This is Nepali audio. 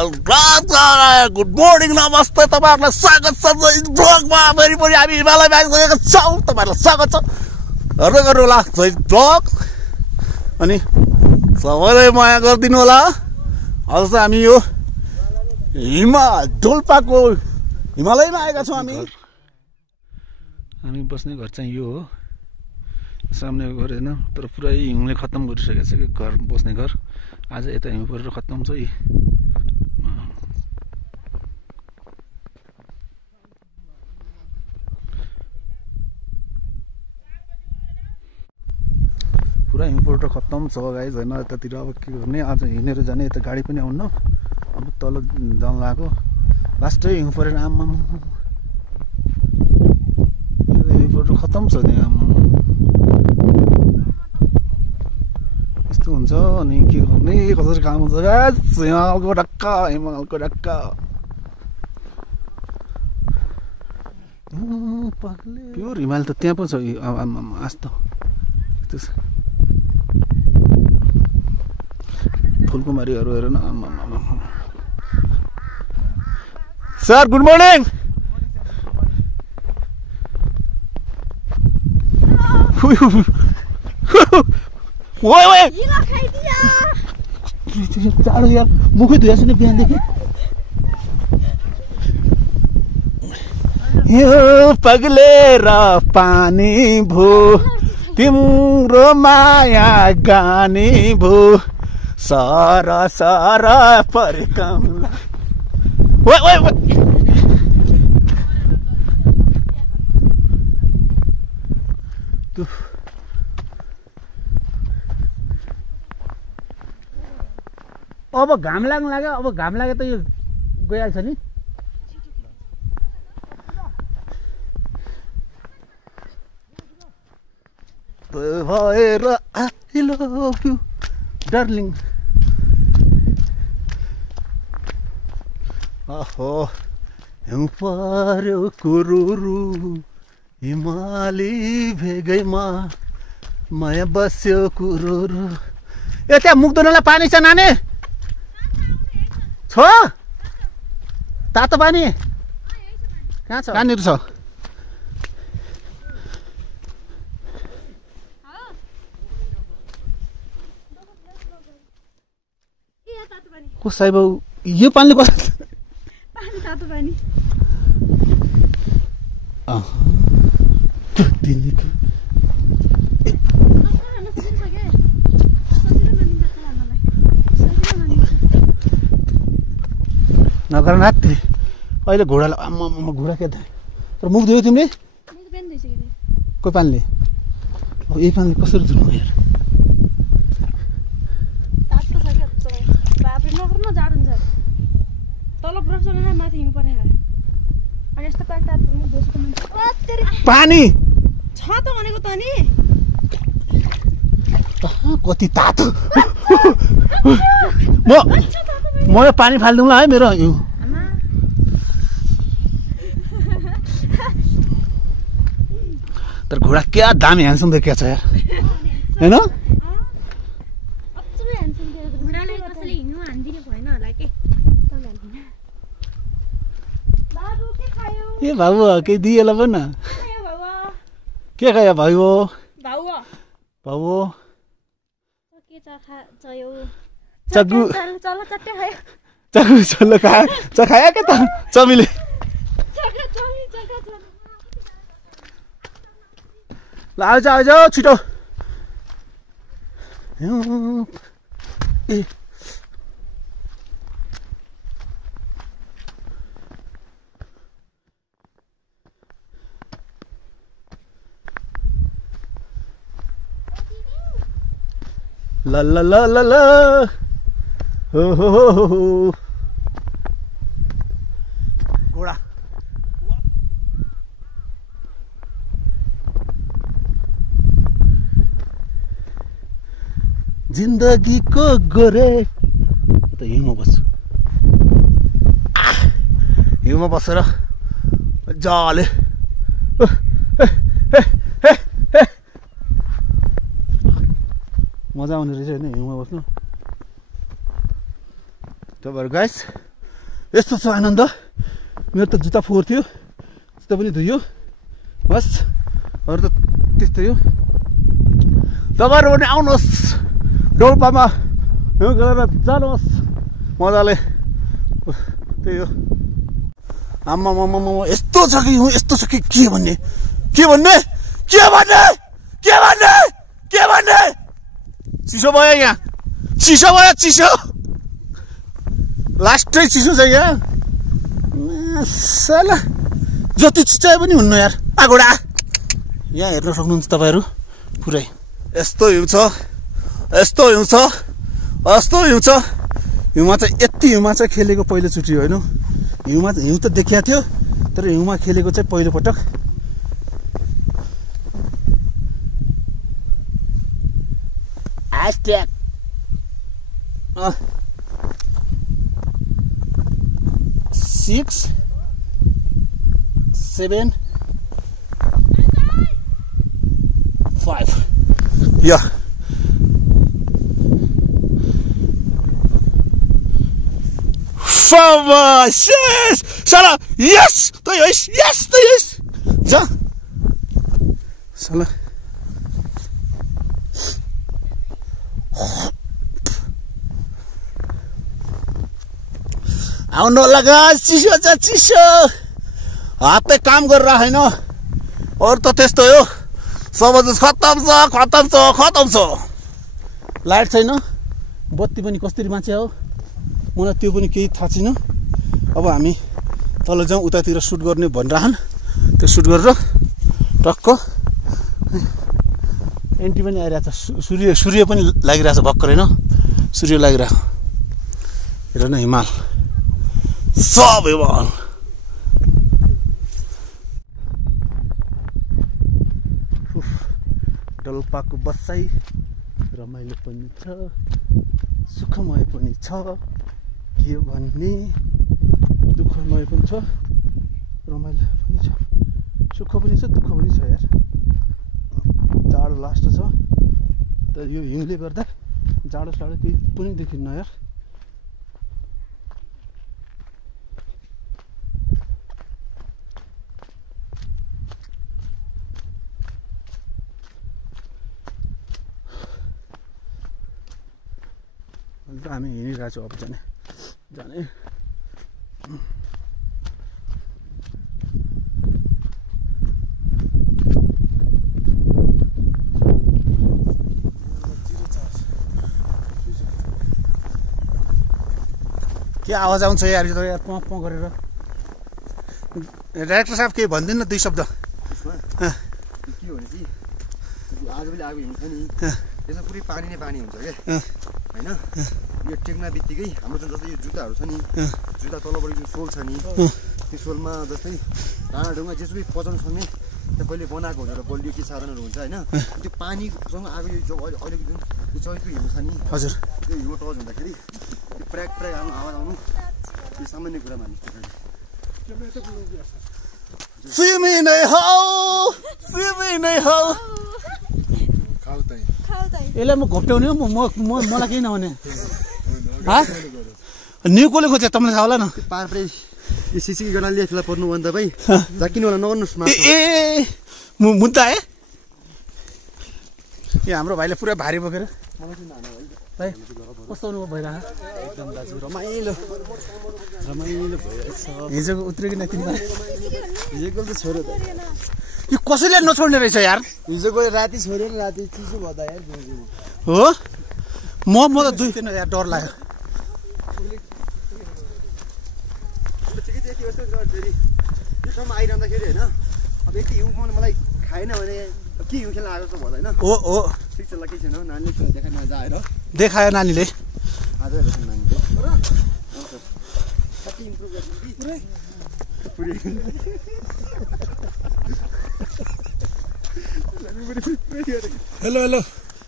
गुड मर्निङ नमस्ते तपाईहरुलाई स्वागत छ ब्लगमा फेरि पनि हामी हिमालयमा आइसकेका छौं तपाईहरुलाई स्वागत छ हेर्दै गर्नु होला ब्लग अनि सबैले माया गरिदिनु होला आज चाहिँ हामी यो डोल्पाको हिमालयमा आएका छौं हामी बस्ने घर चाहिँ यो हो सामने घर हैन तर पुरै हिउँले खत्तम गरिसकेको छ के घर बस्ने घर आज यता हिउँ परेर खत्तम छ यी पुरा हिउँ परेर खत्तम छ गाइज हैन यतातिर अब के गर्ने आज हिँडेर जाने यता गाडी पनि आउन अब तल जान लाग्यो लास्टै हिउँ परेर आम्मा हिउँ परेर खत्तम छ नि आम्मा यस्तो हुन्छ अनि के गर्ने कसरी काम हुन्छ हिमालको ढक्का प्योर हिमाल त त्यहाँ पो छ आज त फुलकुमारीहरू हेर न सर गुड मर्निङ ओए ओए चाँडो यार मुखै धुएछ नि बिहानदेखि यो पगलेर पानी भो तिम्रो माया गानी भो सारा सारा परिकमला ओए ओए ओए अब घाम लाग्न लाग्यो अब घाम लाग्यो त यो गइहाल्छ नि भएर आई लभ यु डार्लिङ आहो हिउँ पर्यो कुरुरु हिमाली भेगैमा माया बस्यो कुरुरु ए त्यहाँ मुक्दुनलाई पानी छ नानी छ तातो पानी कहाँ छ कहाँनिर छ कसै बाउ यो पानीले कस्तो पानी तातो पानी नगर नाथे अहिले घोडालाई आम्मा घोडा के तर मुख दियो तिमीले कोही पानीले अब यही पानीले कसरी धुनु यार पानी छ त भनेको त नि कति तातो म यो पानी फाल्दिउँला है मेरो यो तर घोडा क्या दामी ह्यान्डसम देखिया छ यार हैन ए बाबु के दिएला भन के खायो भाइयो भाउ के चगु चगु चल्लो खायो के त चमिले ल आइज छिटो ए La la la la la ho ho ho ho घोडा जिन्दगीको गोरे त हिउँमा बस्छु हिउँमा बसेर जाले मजा आउने रहेछ हैन हिउँमा बस्नु। तपाईहरु गाइस यस्तो छ आनन्द मेरो त जुत्ता फोहोर थियो जुत्ता पनि धुयो बस अरू त त्यस्तै हो तपाईँहरू पनि आउनुहोस् डोल्पामा हिउँ खेलेर जानुहोस् मजाले त्यही हो आम्मा यस्तो छ कि यस्तो छ कि के भन्ने चिसो भयो यहाँ चिसो लास्टै चिसो छ यहाँ साला जति चिचाए पनि हुन्न यार आगोडा यहाँ हेर्न सक्नुहुन्छ तपाईँहरू पुरै यस्तो हिउँ छ हिउँमा चाहिँ यति हिउँमा चाहिँ खेलेको पहिलोचोटि होइन हिउँ त देखिया थियो तर हिउँमा खेलेको चाहिँ पहिलो पटक #6 7 5 yeah Vamos! Yes! Sala! Yes! To jest! Za! Sala! आउनु लगा चिसो हातै काम गरेर हैन अरु त त्यस्तो हो सब खतम छ लाइट छैन बत्ती पनि कसरी मान्छे हो मलाई त्यो पनि केही थाहा छैन अब हामी तल जाउँ उतातिर सुट गर्ने भनिरहन त्यो सुट गरेर टक्क एन्टी पनि आइरहेछ सूर्य पनि लागिरहेछ भक्कर हैन सूर्य लागिरहेको हेर न हिमाल सब हिमाल डोल्पाको बसाई रमाइलो पनि छ सुखमय पनि छ के भन्ने दुःखमय पनि छ रमाइलो पनि छ सुख पनि छ दुःख पनि छ यार जाडो लास्ट छ तर यो हिउँले गर्दा जाडो केही पनि देखिन्न यार हामी हिँडिरहेको छौँ अब जाने के आवाज आउँछ यार यो त यार पँ गरेर डाइरेक्टर साहब केही भनिदिनु न 2 शब्द के हो भने चाहिँ आज पनि आगो हिउँछ नि त्यसमा पुरै पानी नै पानी हुन्छ के हैन यो टेक्ना बित्तिकै हाम्रो जुन जस्तै यो जुत्ताहरू छ नि जुत्ता तलबाट जुन सोल छ नि त्यो सोलमा जस्तै राणा ढुङ्गा जेसुकै पचाउन सक्ने त्यो पहिले बनाएको हुन्छ र बलियो के साधनहरू हुन्छ हैन त्यो पानीसँग आगो यो अहिलेको जुन यो चैतको हिउँ छ नि हजुर त्यो हिउँ टच हुँदाखेरि त्यो प्र्याक आवाज आउनु त्यो सामान्य कुरा मानिन्छ सिमी नै हो यसलाई म घोप्ट्याउने हो मलाई केही नहुने न्युकोले खोजे तपाईँलाई थाहा होला न पारप्रे यो सिसी गर्नाले यसलाई पर्नु भने त भाइ जाकिनु होला नगर्नुहोस् ए मुद्दा है यो हाम्रो भाइले पुरा भारी बोकेर भाइ कस्तो अनुभव भइरहेको एकदम दाजु रमाइलो भइरहेछ हिजोको उत्रेको न तिमीलाई हिजोको त छोड्यो त यो कसैले नछोड्ने रहेछ यार हिजोको राति छोड्यो नि राति चिसो भदा यार हो म त दुई दिन यार डर लाग्यो यो ठाउँमा आइरहँदाखेरि होइन अब यति हिउँ मलाई खाएन भने के हिउँ खेल्न आएको जस्तो भएन हो ठिक छ ल केही छैन नानीले देखाइ नजाएर देखायो नानीले आज हेर्छ नानीले कति इम्प्रुभ गर्नु हेलो